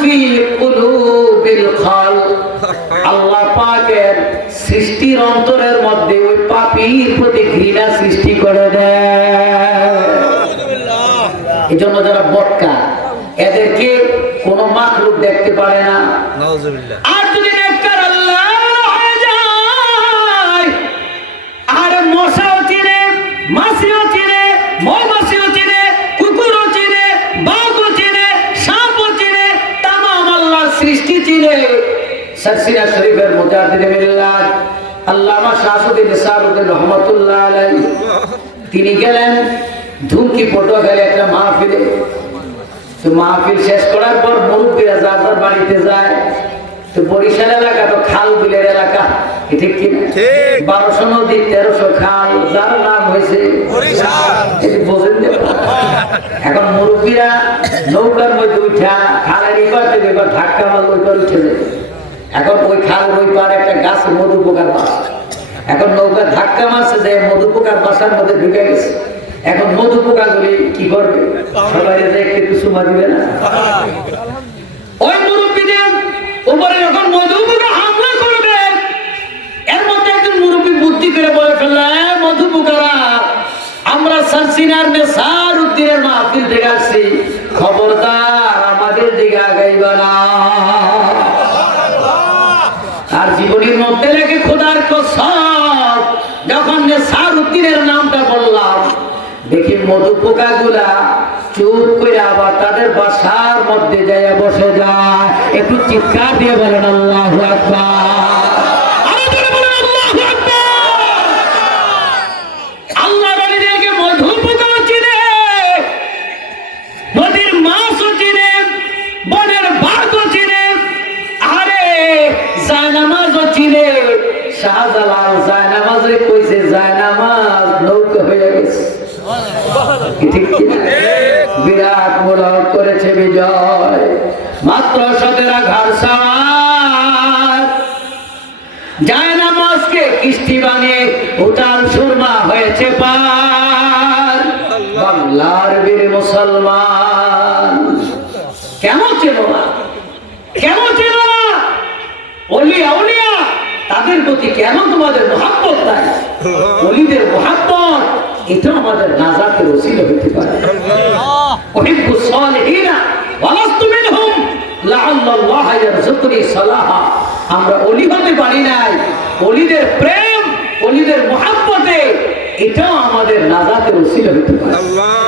ফি কুলুবিল খালক আল্লাহ পাকের সৃষ্টির অন্তরের মধ্যে ওই পাপীর প্রতি ঘৃণা সৃষ্টি করে দেয়। এই যারা বটকা এদেরকে কোনো মাখলুক দেখতে পারে না। আর যদি নেককার আল্লাহ হয়ে যায় আর মশাও চিনে মাছিও চিনে মৌমাছিও চিনে কুকুরও চিনে বাঘও চিনে সাপও চিনে তামাম আল্লাহর সৃষ্টি চিনে সরসিনা শরীফের মুজাহিদ মিল্লাত আল্লামা শাহসুদ্দিন সারুদ্দিন রহমতুল্লাহ আলাই তিনি গেলেন ধুমকি পটুয়াখালী একটা মাহফিলে। তো মাহফিল শেষ করার পর মুরব্বীরা যার বাড়িতে যায় তো বরিশাল এলাকা তো খাল বিলের এলাকা ঠিক কি ঠিক। বারোশো নদী তেরোশো খাল যার নাম হয়েছে বোঝেন? এখন মুরব্বীরা নৌকার মধ্যে উঠা খালের এবার এবার ধাক্কা মাল ওই পার উঠে যায়। এখন ওই খাল, ওই পার একটা গাছ মধু পোকার বাস। এখন নৌকা ধাক্কা মারছে যে মধু পোকার বাসার মধ্যে ঢুকে গেছে। এখন মধু পোকা পোকাগুলি কি করবে? সবাই একটু সুমা দিবে না? ওই মুরব্বীদের উপরে যখন মধু পোকা হামলা করবে, এর মধ্যে একজন মুরব্বী বুদ্ধি করে বলে ফেলল, "এ মধু পোকারা, আমরা সারসিনার নেশার উদ্দিনের মাহফিল খবরদার কসম যখন নেশার উদ্দিনের নামটা বললাম, দেখি মধু পোকাগুলা চুপ করে আবার তাদের বাসার মধ্যে যায় বসে যায়। একটু চিৎকার দিয়ে বলেন আল্লাহ। শাহজালাল কইছে নৌকা হয়ে গেছে? বিরাট মোড়ক করেছে বিজয়। মাত্র ঘর উতাল সুরমা হয়েছে পার। বাংলার বীর মুসলমান। কেমন ছিল না কেমন তাদের প্রতি কেন তোমাদের মহাব্বত নাই? অলিদের মহাব্বত এটা আমাদের নাজাতের ওসিল হইতে পারে। অহিব্বু ওয়ালাস্তু মিনহুম সালাহা। আমরা অলি হতে পারি নাই। অলিদের প্রেম অলিদের মহাব্বতে এটা আমাদের নাজাতের ওসিল হইতে পারে। আল্লাহ।